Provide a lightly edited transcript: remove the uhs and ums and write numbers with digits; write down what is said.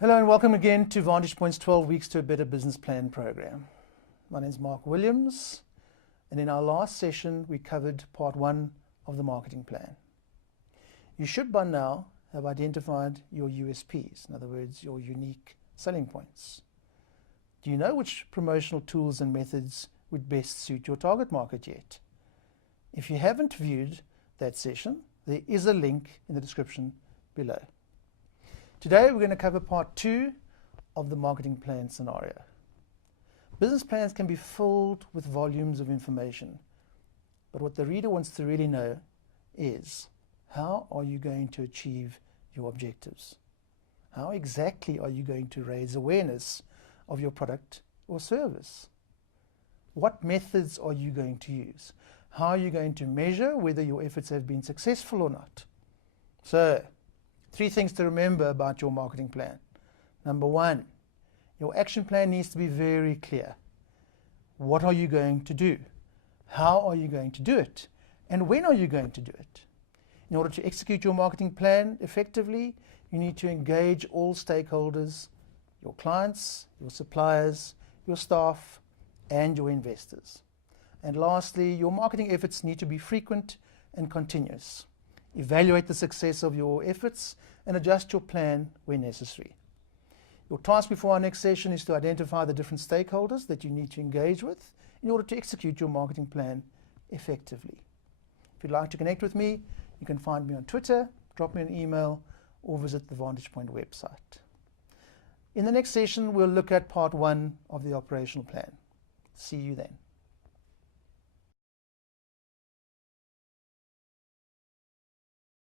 Hello and welcome again to Vantage Point's 12 Weeks to a Better Business Plan program. My name is Mark Williams, and in our last session we covered part 1 of the marketing plan. You should by now have identified your USPs, in other words, your unique selling points. Do you know which promotional tools and methods would best suit your target market yet? If you haven't viewed that session, there is a link in the description below. Today we're going to cover part 2 of the marketing plan scenario. Business plans can be filled with volumes of information, but what the reader wants to really know is, how are you going to achieve your objectives? How exactly are you going to raise awareness of your product or service? What methods are you going to use? How are you going to measure whether your efforts have been successful or not? So, 3 things to remember about your marketing plan. Number 1, your action plan needs to be very clear. What are you going to do? How are you going to do it? And when are you going to do it? In order to execute your marketing plan effectively, you need to engage all stakeholders, your clients, your suppliers, your staff, and your investors. And lastly, your marketing efforts need to be frequent and continuous. Evaluate the success of your efforts and adjust your plan where necessary. Your task before our next session is to identify the different stakeholders that you need to engage with in order to execute your marketing plan effectively. If you'd like to connect with me, you can find me on Twitter, drop me an email, or visit the Vantage Point website. In the next session, we'll look at part 1 of the operational plan. See you then.